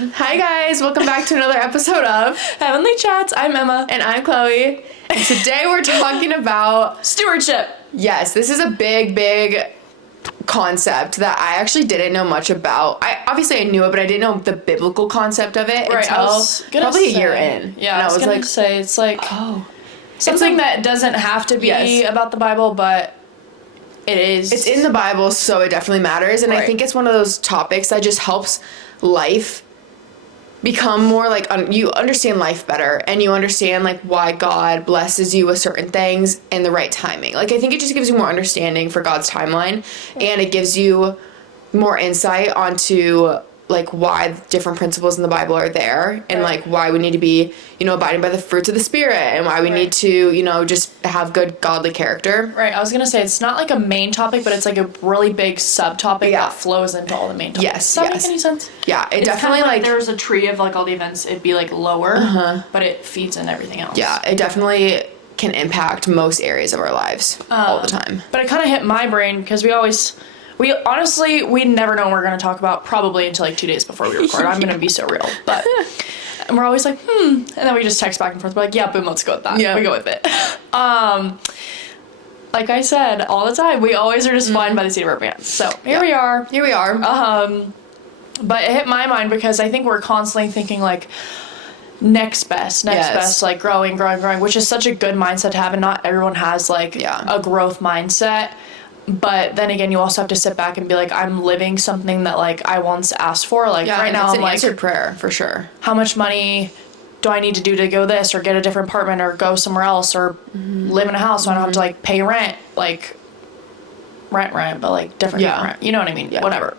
Hi guys, welcome back to another episode of Heavenly Chats. I'm Emma. And I'm Chloe. And today we're talking about stewardship. Yes, this is a big concept that I actually didn't know much about. I knew it, but I didn't know the biblical concept of it until probably a year in. Yeah, and I was gonna say it's like something that doesn't have to be about the Bible, but it is. It's in the Bible, so it definitely matters. And I think it's one of those topics that just helps life become more like you understand life better, and you understand like why God blesses you with certain things and the right timing. Like I think it just gives you more understanding for God's timeline, and it gives you more insight onto like why different principles in the Bible are there, and like why we need to be, abiding by the fruits of the Spirit, and why we need to, just have good godly character. Right. I was going to say it's not like a main topic, but it's like a really big subtopic that flows into all the main topics. Yes. Does that make any sense? Yeah, it's definitely kind of like there's a tree of like all the events, it'd be like lower, but it feeds in everything else. Yeah, it definitely can impact most areas of our lives all the time. But it kind of hit my brain because we honestly never know what we're going to talk about probably until like 2 days before we record. I'm going to be so real. But and we're always like, and then we just text back and forth. We're like, yeah, boom, let's go with that. Yeah. We go with it. Like I said, all the time, we always are just flying by the seat of our pants. So here we are. Here we are. But it hit my mind because I think we're constantly thinking like, next best, like growing, which is such a good mindset to have, and not everyone has like a growth mindset. But then again, you also have to sit back and be like, I'm living something that like I once asked for. Like right now, I'm like, answered prayer for sure. How much money do I need to do to go this, or get a different apartment, or go somewhere else, or live in a house so I don't have to like pay rent, like rent, but like different rent. You know what I mean? Yeah. Whatever.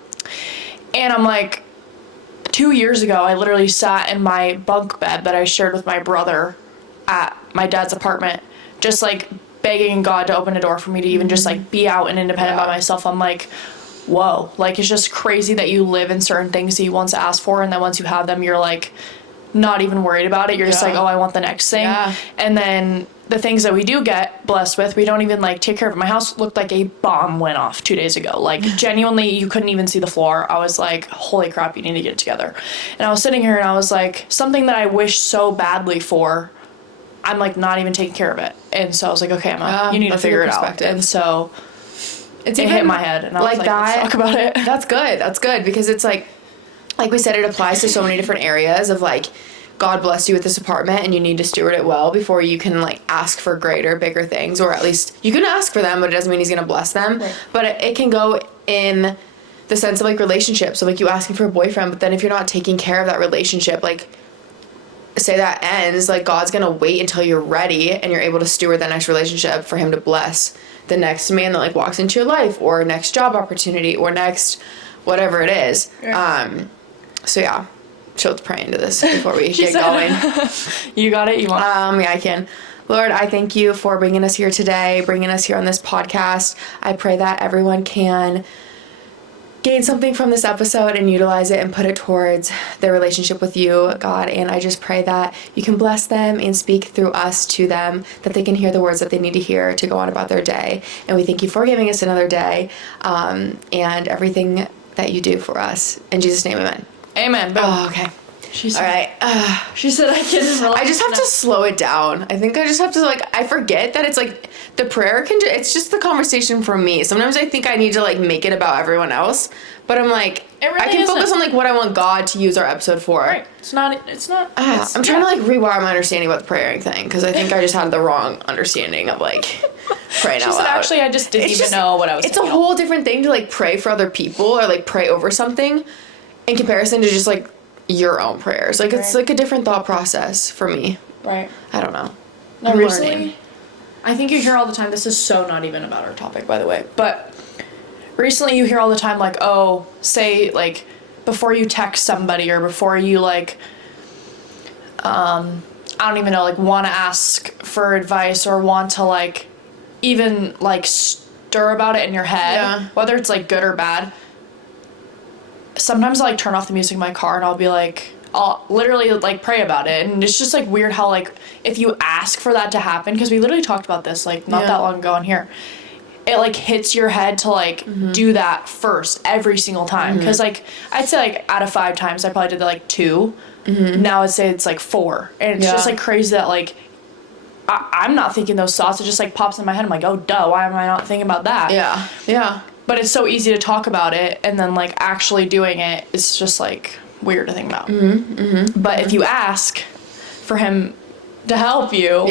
And I'm like, 2 years ago, I literally sat in my bunk bed that I shared with my brother at my dad's apartment, just like begging God to open a door for me to even just like be out and independent by myself. I'm like, whoa, like it's just crazy that you live in certain things that you once asked for, and then once you have them, you're like not even worried about it. You're just like, oh, I want the next thing. And then the things that we do get blessed with, we don't even like take care of it. My house looked like a bomb went off 2 days ago. Like genuinely, you couldn't even see the floor. I was like, holy crap, you need to get it together. And I was sitting here and I was like, something that I wish so badly for, I'm like not even taking care of it. And so I was like, okay, Emma, you need to figure it out. And so it hit my head, and I was like, let's talk about it. That's good because it's like we said, it applies to so many different areas of like, God blessed you with this apartment and you need to steward it well before you can like ask for greater, bigger things, or at least you can ask for them, but it doesn't mean he's going to bless them. Right. But it can go in the sense of like relationships. So like you asking for a boyfriend, but then if you're not taking care of that relationship, like say that ends, like God's going to wait until you're ready and you're able to steward that next relationship for him to bless the next man that like walks into your life, or next job opportunity, or next whatever it is. Yeah. So yeah, chill to pray into this before we get going. You got it? You want? Yeah, I can. Lord, I thank you for bringing us here today, bringing us here on this podcast. I pray that everyone can gain something from this episode and utilize it and put it towards their relationship with you, God. And I just pray that you can bless them and speak through us to them, that they can hear the words that they need to hear to go on about their day. And we thank you for giving us another day, and everything that you do for us. In Jesus' name, amen. Amen. Boom. Oh, okay. She said, all right. She said I can relax. I just have to slow it down. I think I just have to I forget that it's like the prayer it's just the conversation for me. Sometimes I think I need to like make it about everyone else, but I'm like, I can focus on like what I want God to use our episode for. Right. It's not. I'm trying to like rewire my understanding about the praying thing, because I think I just had the wrong understanding of like praying out loud. She said, actually, I just didn't even know what I was It's a whole different thing to like pray for other people or like pray over something in comparison to just like your own prayers. Like it's like a different thought process for me. Right. I don't know. I'm learning. I think you hear all the time, this is so not even about our topic, by the way, but recently you hear all the time like, oh, say like before you text somebody, or before you like I don't even know, like want to ask for advice, or want to like even like stir about it in your head, whether it's like good or bad. Sometimes I like turn off the music in my car and I'll be like, I'll literally like pray about it. And it's just like weird how like if you ask for that to happen, because we literally talked about this like not that long ago on here, it like hits your head to like do that first every single time. Because like I'd say like out of 5 times I probably did that like 2. Now I'd say it's like 4, and it's just like crazy that like I'm not thinking those thoughts. It just like pops in my head. I'm like, oh duh, why am I not thinking about that? Yeah. But it's so easy to talk about it, and then like actually doing it is just like weird to think about. But if you ask for him to help you,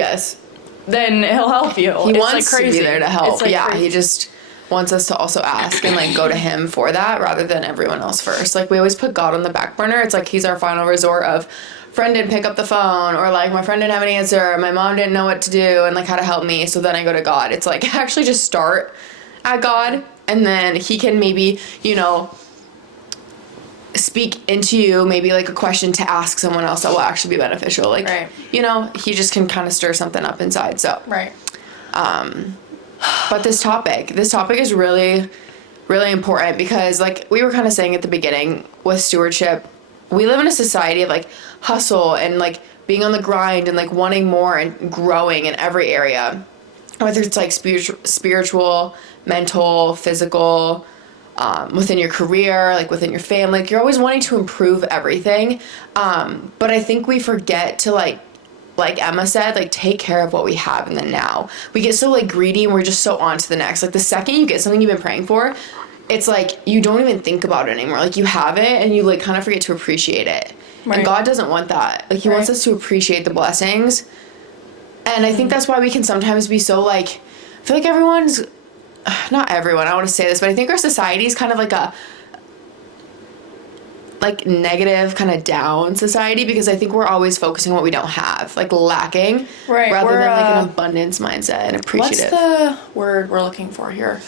then he'll help you. He it's wants like crazy. to be there to help. It's like crazy. He just wants us to also ask and like go to him for that rather than everyone else first. Like we always put God on the back burner. It's like he's our final resort of friend didn't pick up the phone, or like my friend didn't have an answer, my mom didn't know what to do and like how to help me, so then I go to God. It's like actually just start at God, and then he can maybe, you know, speak into you, maybe like a question to ask someone else that will actually be beneficial. Like, you know, he just can kind of stir something up inside. So, but this topic is really, really important because like we were kind of saying at the beginning with stewardship, we live in a society of like hustle and like being on the grind and like wanting more and growing in every area, whether it's like spiritual, mental, physical, within your career, like within your family. Like you're always wanting to improve everything. But I think we forget to like Emma said, like take care of what we have in the now. We get so like greedy and we're just so on to the next. Like the second you get something you've been praying for, it's like you don't even think about it anymore. Like you have it and you like kind of forget to appreciate it. And God doesn't want that. Like he wants us to appreciate the blessings. And I think that's why we can sometimes be so like, I feel like everyone's, not everyone, I don't want to say this, but I think our society is kind of like a like negative kind of down society, because I think we're always focusing on what we don't have, like lacking, rather than like an abundance mindset and appreciative. What's the word we're looking for here?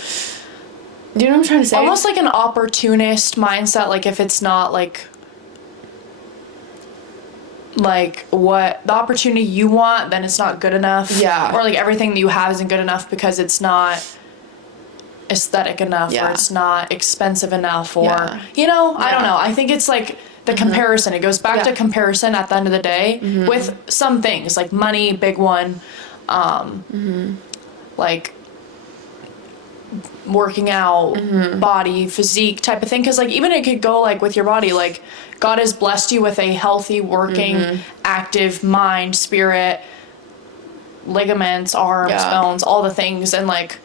Do you know what I'm trying to say? Almost like an opportunist mindset. Like if it's not like what the opportunity you want, then it's not good enough. Yeah. Or like everything that you have isn't good enough because it's not aesthetic enough, or it's not expensive enough, or you know, I don't know. I think it's like the comparison. It goes back to comparison at the end of the day with some things like money, big one, like working out, body, physique type of thing. Because like even it could go like with your body, like God has blessed you with a healthy, working, active mind, spirit, ligaments, arms, bones, all the things, and like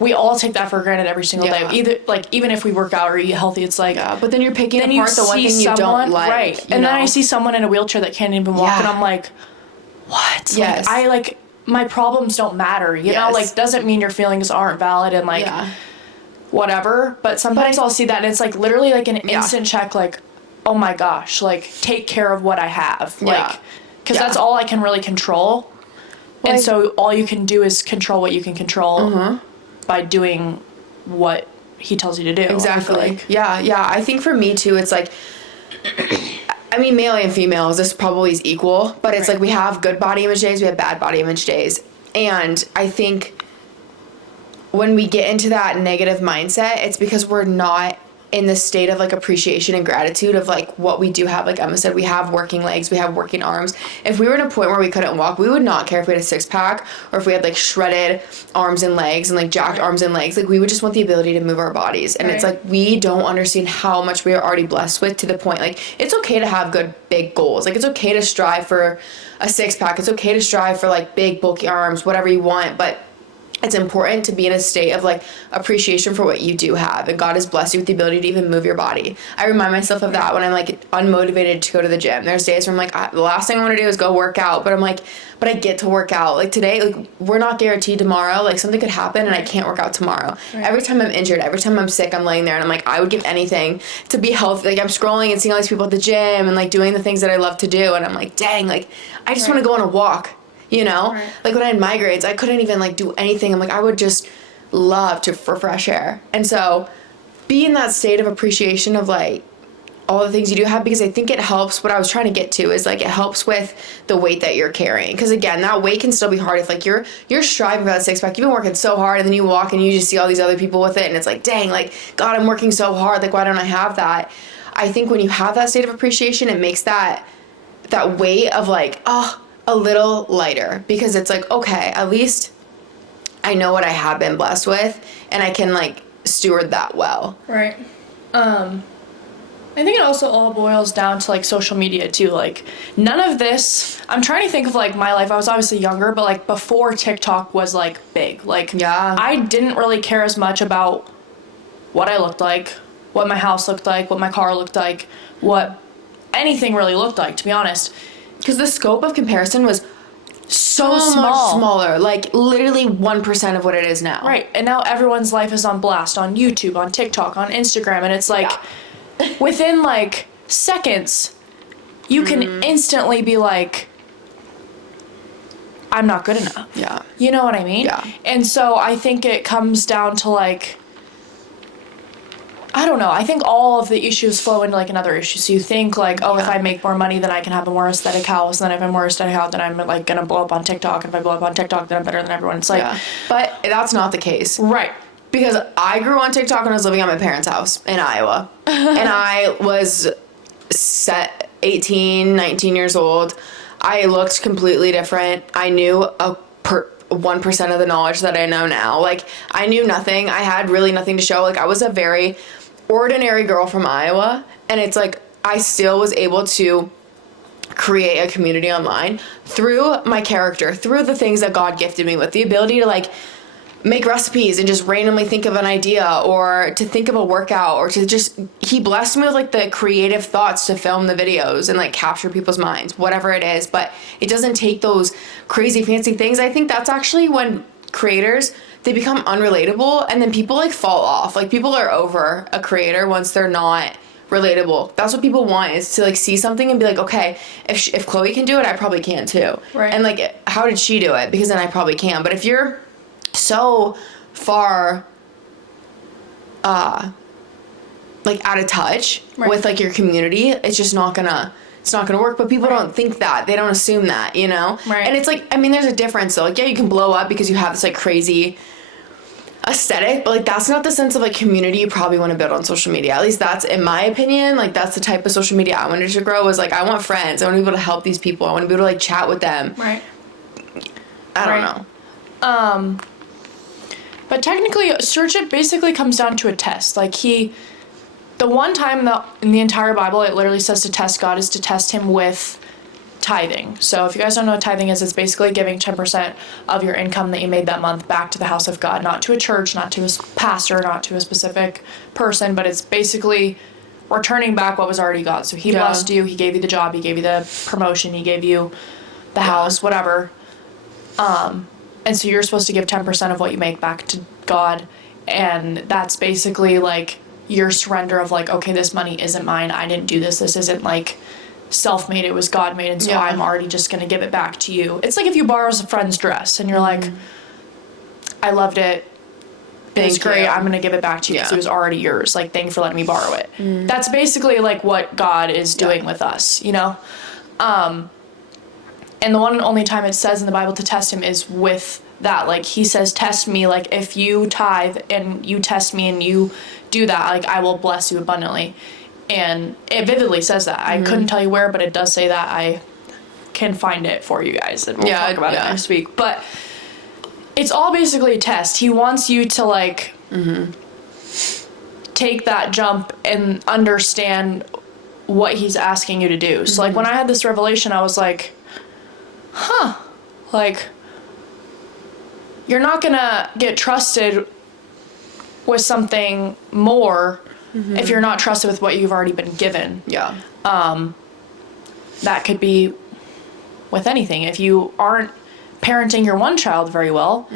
we all take that for granted every single day. Either like even if we work out or eat healthy, it's like but then you're picking apart the one thing you don't like, right? And then I see someone in a wheelchair that can't even walk, and I'm like, what? Yes. Like, I like my problems don't matter, you know? Like doesn't mean your feelings aren't valid and like whatever. But sometimes I'll see that and it's like literally like an instant check, like, oh my gosh, like take care of what I have, like because that's all I can really control. Well, and so all you can do is control what you can control by doing what he tells you to do. Exactly. Like. Yeah. I think for me too, it's like, I mean, male and females, this probably is equal, but it's like we have good body image days, we have bad body image days. And I think when we get into that negative mindset, it's because we're not in the state of like appreciation and gratitude of like what we do have. Like Emma said, we have working legs, we have working arms. If we were in a point where we couldn't walk, we would not care if we had a 6-pack or if we had like shredded arms and legs and like jacked arms and legs. Like we would just want the ability to move our bodies. And it's like we don't understand how much we are already blessed with, to the point like it's okay to have good big goals. Like it's okay to strive for a 6-pack. It's okay to strive for like big bulky arms, whatever you want, but it's important to be in a state of like appreciation for what you do have, and God has blessed you with the ability to even move your body. I remind myself of that when I'm like unmotivated to go to the gym. There's days where I'm like, the last thing I want to do is go work out, but I'm like, but I get to work out. Like today, like we're not guaranteed tomorrow. Like something could happen and I can't work out tomorrow. Every time I'm injured, every time I'm sick, I'm laying there and I'm like, I would give anything to be healthy. Like I'm scrolling and seeing all these people at the gym and like doing the things that I love to do, and I'm like, dang, like I just want to go on a walk. You know, like when I had migraines, I couldn't even like do anything. I'm like, I would just love for fresh air. And so be in that state of appreciation of like all the things you do have, because I think it helps. What I was trying to get to is like it helps with the weight that you're carrying, because again, that weight can still be hard if like you're striving for that 6-pack. You've been working so hard, and then you walk and you just see all these other people with it, and it's like, dang, like God, I'm working so hard, like why don't I have that? I think when you have that state of appreciation, it makes that weight of like, oh, a little lighter, because it's like, okay, at least I know what I have been blessed with, and I can like steward that well. Right. I think it also all boils down to like social media too. Like none of this, I'm trying to think of like my life. I was obviously younger, but like before TikTok was like big. Like Yeah. I didn't really care as much about what I looked like, what my house looked like, what my car looked like, what anything really looked like, to be honest. Because the scope of comparison was so small. much smaller, like literally 1% of what it is now. Right. And now everyone's life is on blast on YouTube, on TikTok, on Instagram, and it's like within like seconds you can instantly be like, I'm not good enough. Yeah. You know what I mean? Yeah. And so I think it comes down to like, I don't know. I think all of the issues flow into like another issue. So you think like, oh, if I make more money, then I can have a more aesthetic house. And then if I'm more aesthetic house, then I'm like gonna blow up on TikTok. And if I blow up on TikTok, then I'm better than everyone. It's like, But that's not the case. right. Because I grew on TikTok when I was living at my parents' house in Iowa. And I was 18, 19 years old. I looked completely different. I knew 1% of the knowledge that I know now. Like, I knew nothing. I had really nothing to show. Like, I was a very ordinary girl from Iowa. And it's like, I still was able to create a community online through my character, through the things that God gifted me with. The ability to, like, make recipes and just randomly think of an idea, or to think of a workout, or to just, he blessed me with like the creative thoughts to film the videos and like capture people's minds, whatever it is. But it doesn't take those crazy fancy things. I think that's actually when creators, they become unrelatable, and then people like fall off. Like, people are over a creator once they're not relatable. That's what people want, is to like see something and be like, okay, if Chloe can do it, I probably can too. Right. And like, how did she do it? Because then I probably can. But if you're so far like out of touch with like your community, it's just not gonna work. But people don't think that, they don't assume that, you know. Right. And it's like, I mean, there's a difference though. Like, yeah, you can blow up because you have this like crazy aesthetic, but like, that's not the sense of like community you probably want to build on social media. At least that's in my opinion. Like, that's the type of social media I wanted to grow, was like, I want friends, I want to be able to help these people, I want to be able to like chat with them. Right. I don't know. But technically, stewardship basically comes down to a test. Like, the one time in the entire Bible it literally says to test God is to test him with tithing. So if you guys don't know what tithing is, it's basically giving 10% of your income that you made that month back to the house of God, not to a church, not to a pastor, not to a specific person, but it's basically returning back what was already God's. So he blessed you, he gave you the job, he gave you the promotion, he gave you the house, whatever. And so you're supposed to give 10% of what you make back to God. And that's basically like your surrender of like, okay, this money isn't mine. I didn't do this. This isn't like self-made. It was God-made. And so I'm already just going to give it back to you. It's like if you borrow a friend's dress and you're like, I loved it. It was great. I'm going to give it back to you because it was already yours. Like, thank you for letting me borrow it. That's basically like what God is doing with us, you know? And the one and only time it says in the Bible to test him is with that. Like, he says, test me. Like, if you tithe and you test me and you do that, like, I will bless you abundantly. And it vividly says that. I couldn't tell you where, but it does say that. I can find it for you guys, and we'll talk about it next week. But it's all basically a test. He wants you to, like, take that jump and understand what he's asking you to do. So, like, when I had this revelation, I was like, like, you're not gonna get trusted with something more if you're not trusted with what you've already been given. Yeah. That could be with anything. If you aren't parenting your one child very well,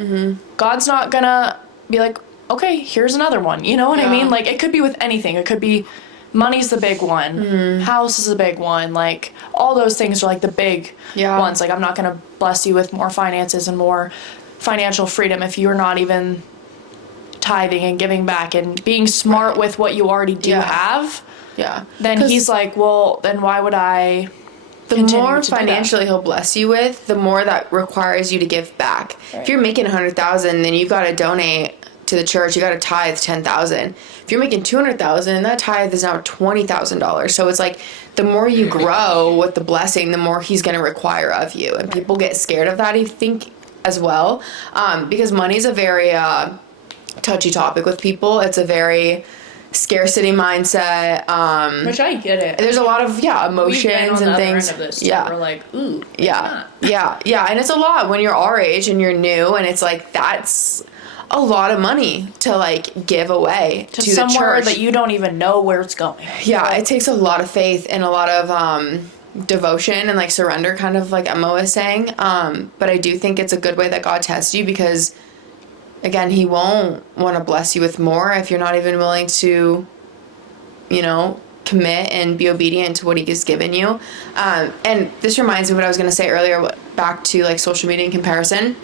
God's not gonna be like, okay, here's another one. You know what I mean? Like, it could be with anything. It could be money's the big one. House is a big one. Like, all those things are like the big ones. Like, I'm not going to bless you with more finances and more financial freedom if you're not even tithing and giving back and being smart with what you already do have. Yeah. Then he's like, well, then why would I the more financially he'll bless you with, the more that requires you to give back. Right. If you're making $100,000, then you've got to donate to the church. You got to tithe $10,000. If you're making $200,000, that tithe is now $20,000. So it's like, the more you grow with the blessing, the more he's going to require of you. And people get scared of that. I think as well, because money's a very touchy topic with people. It's a very scarcity mindset. Which I get it. There's a lot of emotions and things. We're like, ooh, yeah, and it's a lot when you're our age and you're new, and it's like that's a lot of money to like give away to the church that you don't even know where it's going. Yeah, it takes a lot of faith and a lot of devotion and like surrender, kind of like Emma was saying. But I do think it's a good way that God tests you, because again, he won't want to bless you with more if you're not even willing to, commit and be obedient to what he has given you. And this reminds me of what I was going to say earlier, back to like social media and comparison.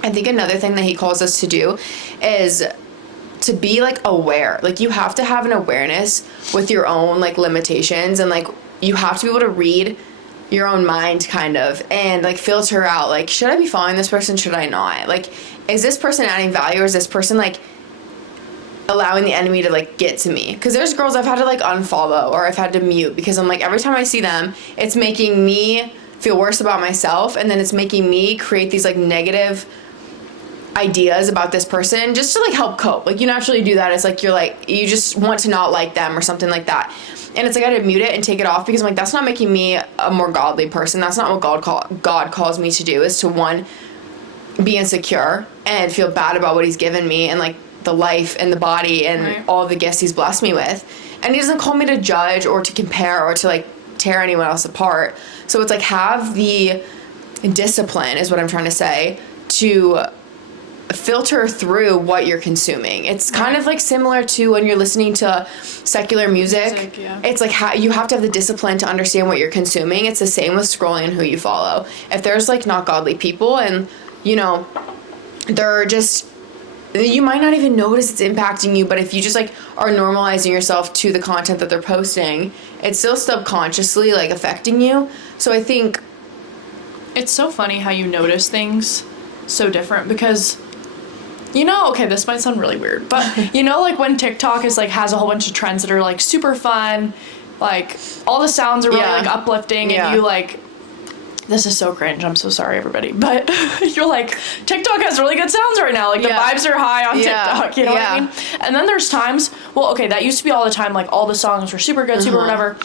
I think another thing that he calls us to do is to be like aware. Like you have to have an awareness with your own like limitations, and like you have to be able to read your own mind kind of, and like filter out like, should I be following this person? Should I not? Like, is this person adding value, or is this person like allowing the enemy to like get to me? Because there's girls I've had to like unfollow or I've had to mute, because I'm like, every time I see them, it's making me feel worse about myself, and then it's making me create these like negative ideas about this person just to like help cope. Like you naturally do that. It's like you just want to not like them or something like that. And it's like I had to mute it and take it off, because I'm like, that's not making me a more godly person. That's not what God calls me to do, is to, one, be insecure and feel bad about what he's given me and like the life and the body and all the gifts he's blessed me with. And he doesn't call me to judge or to compare or to like tear anyone else apart. So it's like, have the discipline, is what I'm trying to say, to filter through what you're consuming. It's kind of like similar to when you're listening to secular music. It's like you have to have the discipline to understand what you're consuming. It's the same with scrolling and who you follow. If there's like not godly people and they're just, you might not even notice it's impacting you, but if you just like are normalizing yourself to the content that they're posting, it's still subconsciously like affecting you. So I think it's so funny how you notice things so different, because okay, this might sound really weird, but like when TikTok is like has a whole bunch of trends that are like super fun, like all the sounds are really like uplifting, and you like, this is so cringe, I'm so sorry everybody, but you're like, TikTok has really good sounds right now, like the vibes are high on TikTok, you know what I mean? And then there's times, that used to be all the time, like all the songs were super good, super whatever.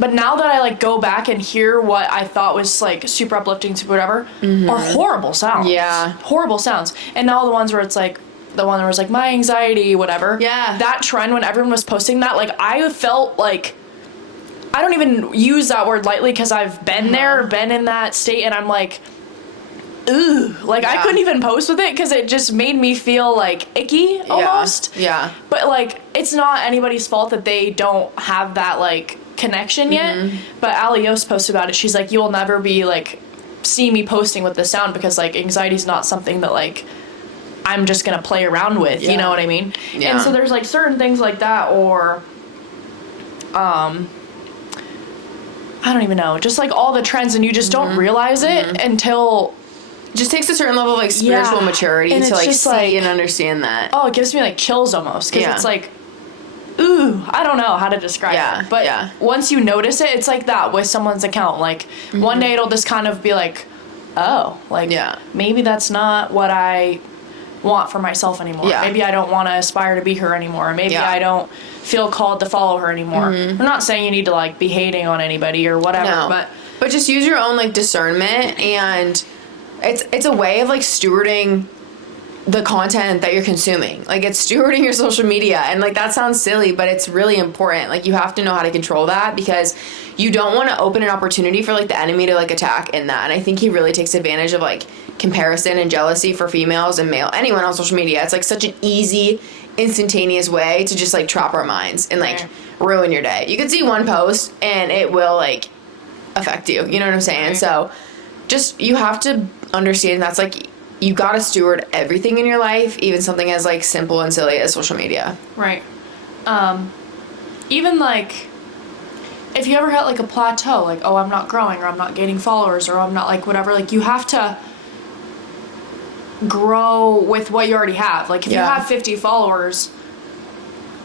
But now that I like go back and hear what I thought was like super uplifting, super whatever, are horrible sounds. Yeah. Horrible sounds. And now the ones where it's like, the one that was like my anxiety, whatever. Yeah. That trend, when everyone was posting that, like I felt like, I don't even use that word lightly, because I've been there, been in that state, and I'm like, ooh, like I couldn't even post with it, because it just made me feel like icky almost. Yeah. But like, it's not anybody's fault that they don't have that like connection yet. But Ali Yost posted about it. She's like, you will never be like see me posting with this sound, because like anxiety is not something that like I'm just gonna play around with. You know what I mean? And so there's like certain things like that, or I don't even know, just like all the trends, and you just don't realize it until it just takes a certain level of like spiritual maturity to like see like, and understand that. Oh, it gives me like chills almost, because it's like, ooh, I don't know how to describe it. But once you notice it, it's like that with someone's account. Like one day it'll just kind of be like, oh, like maybe that's not what I want for myself anymore. Maybe I don't want to aspire to be her anymore. Maybe I don't feel called to follow her anymore. I'm not saying you need to like be hating on anybody or whatever, but just use your own like discernment, and it's a way of like stewarding the content that you're consuming. Like it's stewarding your social media, and like that sounds silly, but it's really important. Like you have to know how to control that, because you don't want to open an opportunity for like the enemy to like attack in that. And I think he really takes advantage of like comparison and jealousy for females and anyone on social media. It's like such an easy, instantaneous way to just like trap our minds and like ruin your day. You can see one post and it will like affect you. You know what I'm saying? So just, you have to understand that's like, you gotta steward everything in your life, even something as like simple and silly as social media. Right. Even like, if you ever hit like a plateau, like, oh, I'm not growing, or I'm not gaining followers, or I'm not like whatever, like you have to grow with what you already have. Like if you have 50 followers,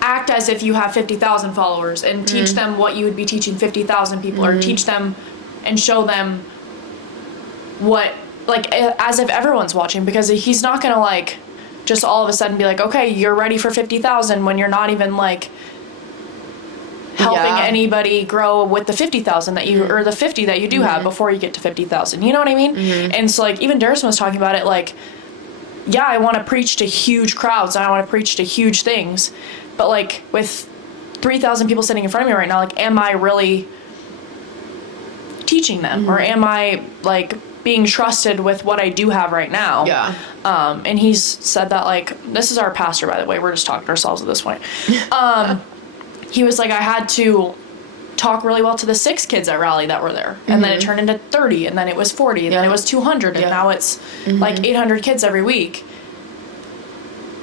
act as if you have 50,000 followers and teach them what you would be teaching 50,000 people, or teach them and show them what like, as if everyone's watching, because he's not gonna, like, just all of a sudden be like, okay, you're ready for 50,000 when you're not even, like, helping anybody grow with the 50,000 that you, or the 50 that you do have before you get to 50,000. You know what I mean? And so, like, even Darrison was talking about it, like, yeah, I want to preach to huge crowds and I want to preach to huge things, but, like, with 3,000 people sitting in front of me right now, like, am I really teaching them, or am I, like, being trusted with what I do have right now? Yeah. And he's said that, like, this is our pastor, by the way, we're just talking to ourselves at this point. He was like, I had to talk really well to the 6 kids at Rally that were there, and then it turned into 30, and then it was 40, and then it was 200, and now it's like 800 kids every week.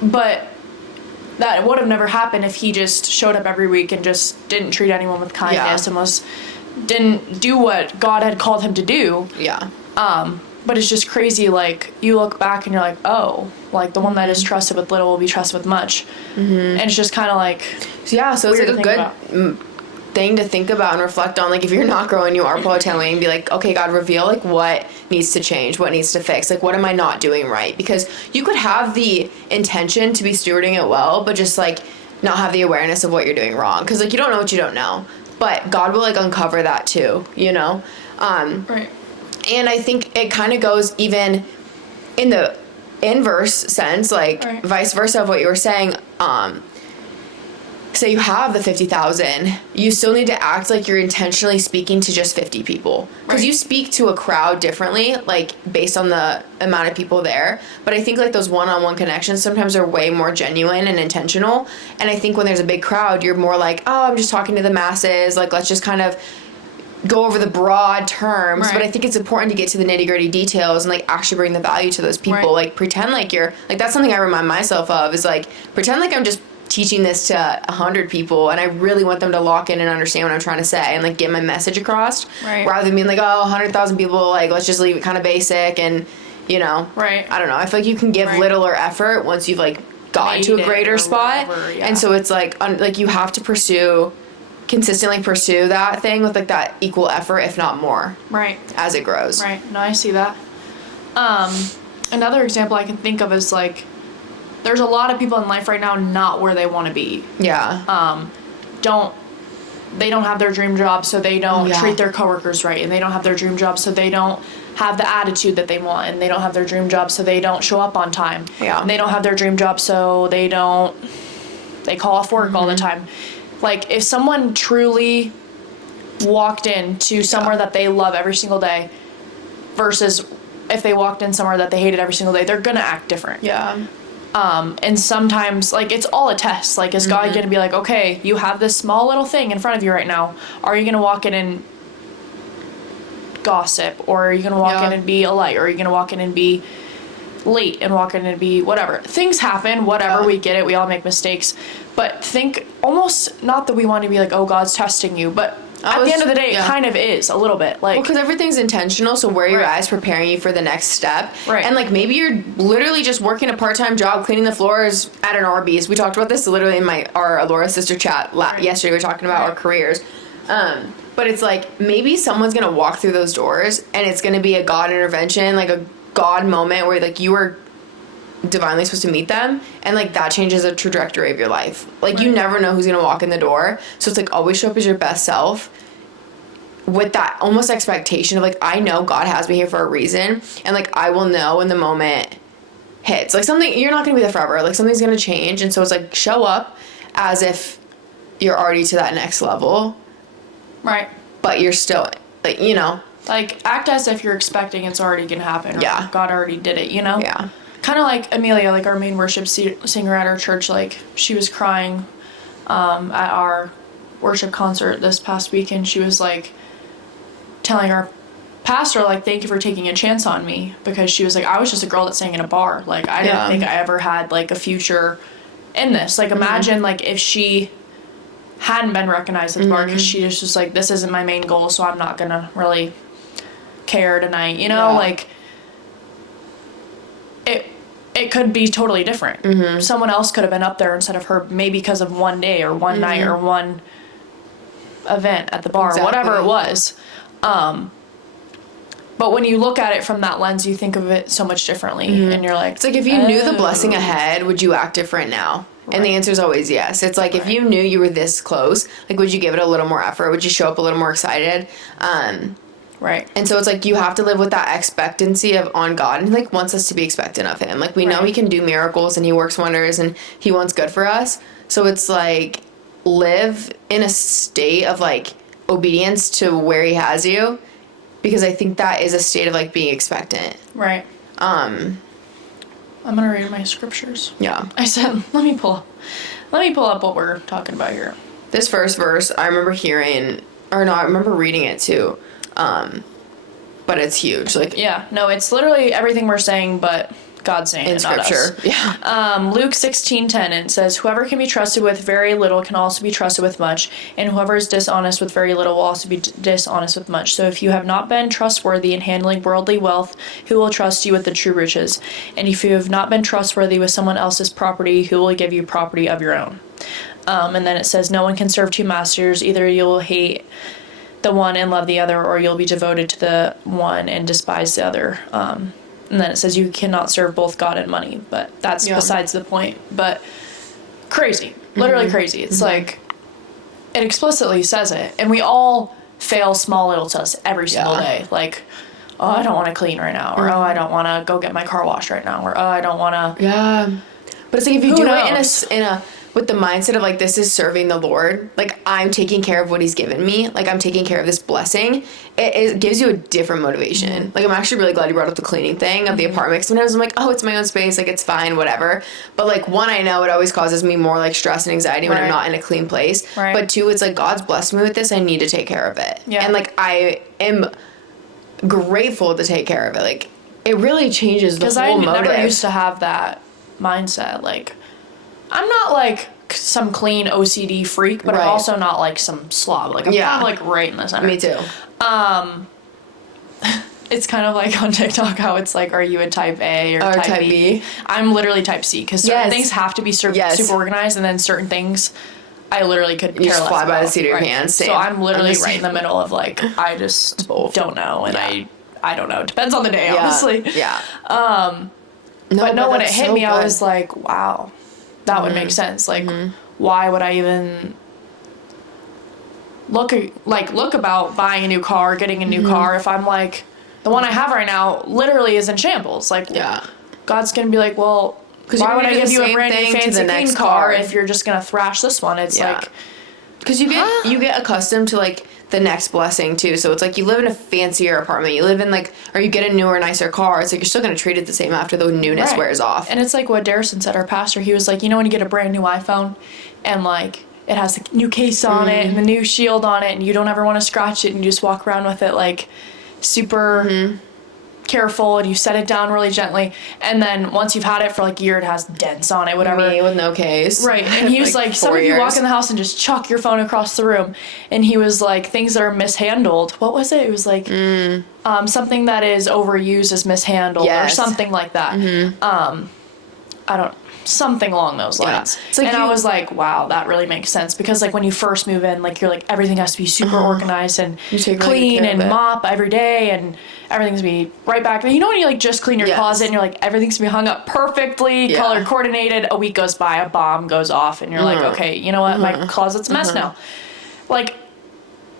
But that would have never happened if he just showed up every week and just didn't treat anyone with kindness and didn't do what God had called him to do. Yeah. But it's just crazy, like, you look back and you're like, oh, like, the one that is trusted with little will be trusted with much. And it's just kind of like, yeah, so it's like a good thing to think about and reflect on. Like, if you're not growing, you are plateauing, and be like, okay, God, reveal, like, what needs to change, what needs to fix, like, what am I not doing right? Because you could have the intention to be stewarding it well, but just, like, not have the awareness of what you're doing wrong. Because, like, you don't know what you don't know. But God will, like, uncover that too, you know? right. And I think it kind of goes even in the inverse sense, like, vice versa of what you were saying. Say you have the 50,000, you still need to act like you're intentionally speaking to just 50 people. Because you speak to a crowd differently, like, based on the amount of people there. But I think, like, those one-on-one connections sometimes are way more genuine and intentional. And I think when there's a big crowd, you're more like, oh, I'm just talking to the masses. Like, let's just kind of go over the broad terms. But I think it's important to get to the nitty-gritty details and, like, actually bring the value to those people. Like, pretend like you're, like, that's something I remind myself of, is, like, pretend like I'm just teaching this to 100 people and I really want them to lock in and understand what I'm trying to say and, like, get my message across, rather than being like, oh, 100,000 people, like, let's just leave it kind of basic. And, you know, I don't know, I feel like you can give littler effort once you've, like, gotten to a greater spot. And so it's like, like, you have to consistently pursue that thing with, like, that equal effort, if not more, as it grows. No, I see that. Another example I can think of is, like, there's a lot of people in life right now not where they want to be. Yeah. They don't have their dream job, so they don't treat their coworkers right, and they don't have their dream job, so they don't have the attitude that they want, and they don't have their dream job, so they don't show up on time. Yeah. And they don't have their dream job, so they call off work all the time. Like, if someone truly walked into somewhere that they love every single day versus if they walked in somewhere that they hated every single day, they're gonna act different. Yeah. And sometimes, like, it's all a test. Like, is God going to be like, okay, you have this small little thing in front of you right now. Are you going to walk in and gossip? Or are you going to walk in and be a light? Or are you going to walk in and be late and walk in and be whatever? Things happen, whatever, we get it. We all make mistakes. But think almost, not that we want to be like, oh, God's testing you, but at the end of the day, it kind of is a little bit. Like, well, because everything's intentional, so where you're at is preparing you for the next step. And, like, maybe you're literally just working a part-time job cleaning the floors at an Arby's. We talked about this literally in our Alora sister chat yesterday. We were talking about our careers. But it's like, maybe someone's going to walk through those doors, and it's going to be a God intervention, like a God moment where, like, you were divinely supposed to meet them, and, like, that changes the trajectory of your life. Like, you never know who's gonna walk in the door, so it's like, always show up as your best self with that almost expectation of, like, I know God has me here for a reason, and, like, I will know when the moment hits. Like, something, you're not gonna be there forever, like, something's gonna change, and so it's like, show up as if you're already to that next level, but you're still, like, you know, like, act as if you're expecting it's already gonna happen, or God already did it, you know? Kind of like Amelia, like, our main worship singer at our church, like, she was crying at our worship concert this past weekend. She was, like, telling our pastor, like, thank you for taking a chance on me, because she was like, I was just a girl that sang in a bar. Like, I didn't think I ever had, like, a future in this. Like, imagine, like, if she hadn't been recognized at the bar, because she was just like, this isn't my main goal, so I'm not gonna really care tonight, you know? Like, it could be totally different. Someone else could have been up there instead of her, maybe because of one day or one night or one event at the bar, or whatever it was. But when you look at it from that lens, you think of it so much differently, and you're like, it's like, if you knew the blessing ahead, would you act different now? Right. And the answer is always yes. It's like, if you knew you were this close, like, would you give it a little more effort? Would you show up a little more excited? Right. And so it's like, you have to live with that expectancy of on God, and he, like, wants us to be expectant of him. Like, we know he can do miracles and he works wonders and he wants good for us. So it's like, live in a state of, like, obedience to where he has you, because I think that is a state of, like, being expectant. Right. I'm gonna read my scriptures. Yeah. I said, let me pull up what we're talking about here. This first verse, I remember I remember reading it too. But it's huge. Like, yeah, no, it's literally everything we're saying, but God's saying in it, not scripture. us. Yeah. Luke 16:10, it says, whoever can be trusted with very little can also be trusted with much, and whoever is dishonest with very little will also be dishonest with much. So if you have not been trustworthy in handling worldly wealth, who will trust you with the true riches? And if you have not been trustworthy with someone else's property, who will give you property of your own? And then it says, no one can serve two masters. Either you will hate the one and love the other, or you'll be devoted to the one and despise the other. And then it says you cannot serve both God and money, but that's besides the point. But crazy, literally crazy. It's like, it explicitly says it, and we all fail small little tests every single day. Like, oh, I don't want to clean right now, or oh, I don't want to go get my car washed right now, or oh, I don't want to. Yeah, but it's like, if you do it in a with the mindset of, like, this is serving the Lord, like, I'm taking care of what he's given me, like, I'm taking care of this blessing, it gives you a different motivation. Like, I'm actually really glad you brought up the cleaning thing of the apartment, because sometimes I'm like, oh, it's my own space, like, it's fine, whatever. But, like, one, I know it always causes me more, like, stress and anxiety when I'm not in a clean place. But two, it's like, God's blessed me with this, I need to take care of it. And, like, I am grateful to take care of it. Like, it really changes the whole motive. Because I never used to have that mindset. Like, I'm not, like, some clean OCD freak, but I'm also not, like, some slob. Like, I'm kind of, like, right in the center. Me too. It's kind of like on TikTok how it's like, are you a type A or type B? I'm literally type C, because certain things have to be super organized, and then certain things I literally could care less about. Fly by the seat of your pants. So I'm literally right in the middle of, like, I just don't know, and I don't know. It depends on the day, honestly. Yeah. But no, when it hit me, I was like, wow. That would make sense. Like, why would I even look about buying a new car, getting a new car, if I'm like, the one I have right now literally is in shambles? Like, God's gonna be like, well, why would I give you a brand new fancy clean car if you're just gonna thrash this one? It's like, because you get accustomed to, like, the next blessing too. So it's like, you live in a fancier apartment, you live in, like, or you get a newer, nicer car, it's like, you're still going to treat it the same after the newness wears off. And it's like what Darrison said, our pastor, he was like, you know, when you get a brand new iPhone and, like, it has the new case on it and the new shield on it, and you don't ever want to scratch it, and you just walk around with it, like, super careful, and you set it down really gently, and then once you've had it for, like, a year, it has dents on it, whatever. Me with no case. Right. And he was like, some of you walk in the house and just chuck your phone across the room. And he was like, things that are mishandled. What was it? It was like, something that is overused is mishandled, or something like that. Something along those lines. Like, and I was like, wow, that really makes sense, because, like, when you first move in, like, you're like, everything has to be super organized and clean and mop every day, and everything's gonna be right back. You know, when you, like, just clean your closet and you're like, everything's gonna be hung up perfectly, color coordinated, a week goes by, a bomb goes off, and you're like, okay, you know what, my closet's a mess now. Like,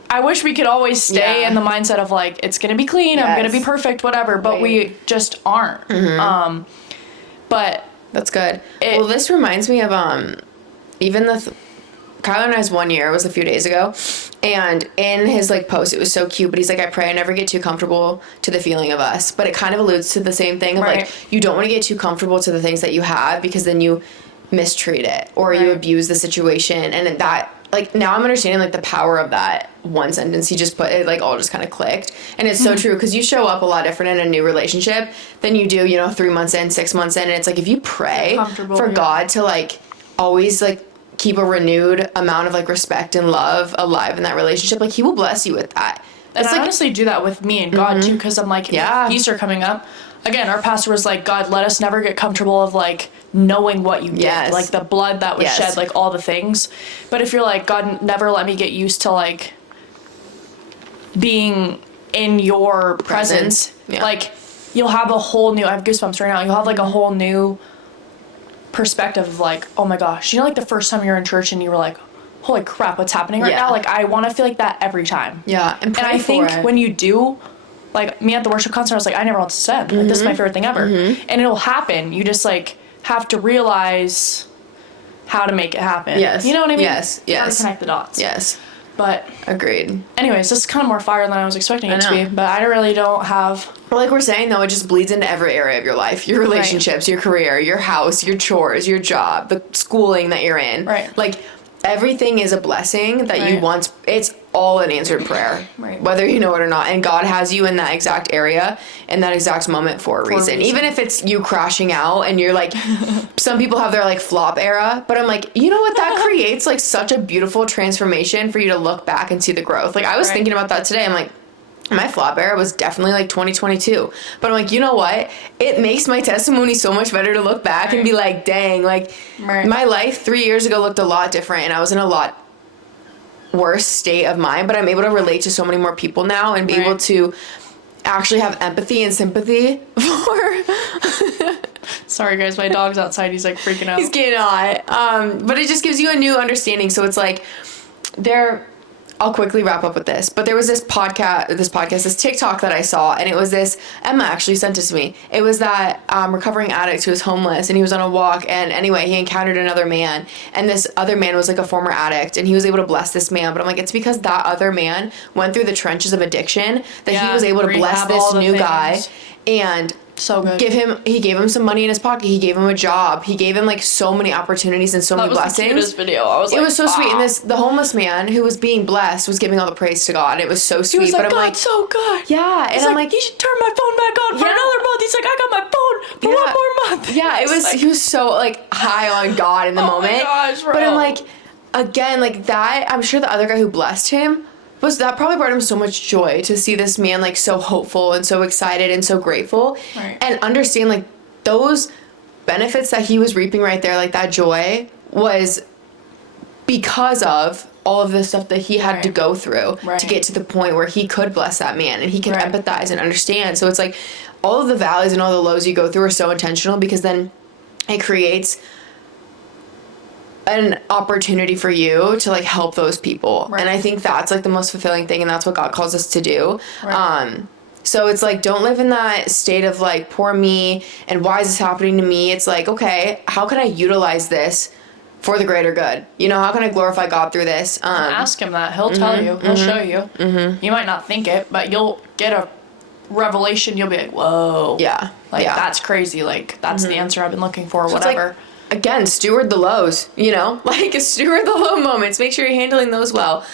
I wish we could always stay in the mindset of, like, it's gonna be clean, I'm gonna be perfect, whatever, but we just aren't. But that's good. Well, this reminds me of even Kyler and I's 1 year was a few days ago, and in his, like, post, it was so cute, but he's like, I pray I never get too comfortable to the feeling of us. But it kind of alludes to the same thing of, like, you don't want to get too comfortable to the things that you have, because then you mistreat it, or you abuse the situation, and that, like, now I'm understanding, like, the power of that one sentence he just put. It, like, all just kind of clicked. And it's so true, because you show up a lot different in a new relationship than you do, you know, 3 months in, 6 months in. And it's like, if you pray for God to, like, always, like, keep a renewed amount of, like, respect and love alive in that relationship, like, he will bless you with that. And I honestly do that with me and God too, because I'm like, Easter coming up. Again, our pastor was like, God, let us never get comfortable of, like, knowing what you did, like, the blood that was shed, like, all the things. But if you're like, God, never let me get used to, like, being in your presence. Yeah. Like, you'll have a whole new, I have goosebumps right now. You'll have like a whole new perspective of like, oh my gosh, you know, like the first time you were in church and you were like, holy crap, what's happening right now? Like, I want to feel like that every time. Yeah. And I think when you do, like me at the worship concert, I was like, I never want to send. Like, this is my favorite thing ever. And it'll happen. You just like have to realize how to make it happen. Yes. You know what I mean? Yes. How to connect the dots. Yes. But agreed. Anyways, this is kind of more fire than I was expecting it to be. But I really don't have. Well, like we're saying though, it just bleeds into every area of your life: your relationships, your career, your house, your chores, your job, the schooling that you're in. Right. Like everything is a blessing that you want. It's all an answered prayer, whether you know it or not. And God has you in that exact area in that exact moment for a reason. Even if it's you crashing out and you're like, some people have their like flop era, but I'm like, you know what? That creates like such a beautiful transformation for you to look back and see the growth. Like I was thinking about that today. I'm like, my flop era was definitely like 2022. But I'm like, you know what? It makes my testimony so much better to look back and be like, dang, like my life 3 years ago looked a lot different and I was in a lot worse state of mind, but I'm able to relate to so many more people now and be able to actually have empathy and sympathy for sorry guys, my dog's outside. He's like freaking out. He's getting on. But it just gives you a new understanding. So it's like I'll quickly wrap up with this, but there was this TikTok that I saw, and it was this, Emma actually sent it to me. It was that recovering addict who was homeless, and he was on a walk, and anyway, he encountered another man, and this other man was like a former addict, and he was able to bless this man, but I'm like, it's because that other man went through the trenches of addiction that he was able to bless this new guy, and so good. He gave him some money in his pocket. He gave him a job. He gave him like so many opportunities and so many blessings. That was the cutest video. It was so sweet. And the homeless man who was being blessed was giving all the praise to God. It was so sweet. He was like, but I'm like, so good. Yeah. And I'm like, you should turn my phone back on for another month. He's like, I got my phone for one more month. Yeah, he was so like high on God in the moment. My gosh, bro. But I'm like, again, like that, I'm sure the other guy who blessed him that probably brought him so much joy to see this man like so hopeful and so excited and so grateful and understand like those benefits that he was reaping right there, like that joy was because of all of the stuff that he had to go through to get to the point where he could bless that man and he could empathize and understand. So it's like all of the valleys and all the lows you go through are so intentional because then it creates an opportunity for you to like help those people. And I think that's like the most fulfilling thing, and that's what God calls us to do. So it's like, don't live in that state of like, poor me and why is this happening to me? It's like, okay, how can I utilize this for the greater good? You know, how can I glorify God through this? Ask him that. He'll tell you. He'll show you. You might not think it, but you'll get a revelation. You'll be like, whoa. Yeah. Like, that's crazy. Like, that's the answer I've been looking for, or whatever. Again, steward the lows, you know, like steward the low moments. Make sure you're handling those well.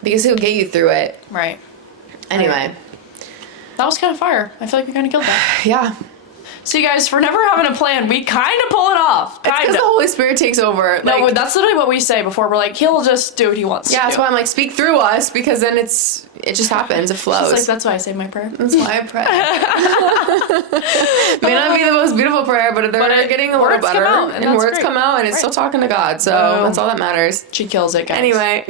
Because he'll get you through it. Anyway. That was kind of fire. I feel like we kind of killed that. Yeah. So you guys, for never having a plan, we kind of pull it off. It's because the Holy Spirit takes over. No, like, that's literally what we say before. We're like, he'll just do what he wants to do. That's why I'm like, speak through us, because then it just happens. It flows. She's like, that's why I say my prayer. That's why I pray. May not be the most beautiful prayer, but they're getting a little better. And words come out, and it's still talking to God. So that's all that matters. She kills it, guys. Anyway,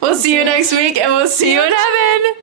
we'll see you next week, and we'll see you in heaven.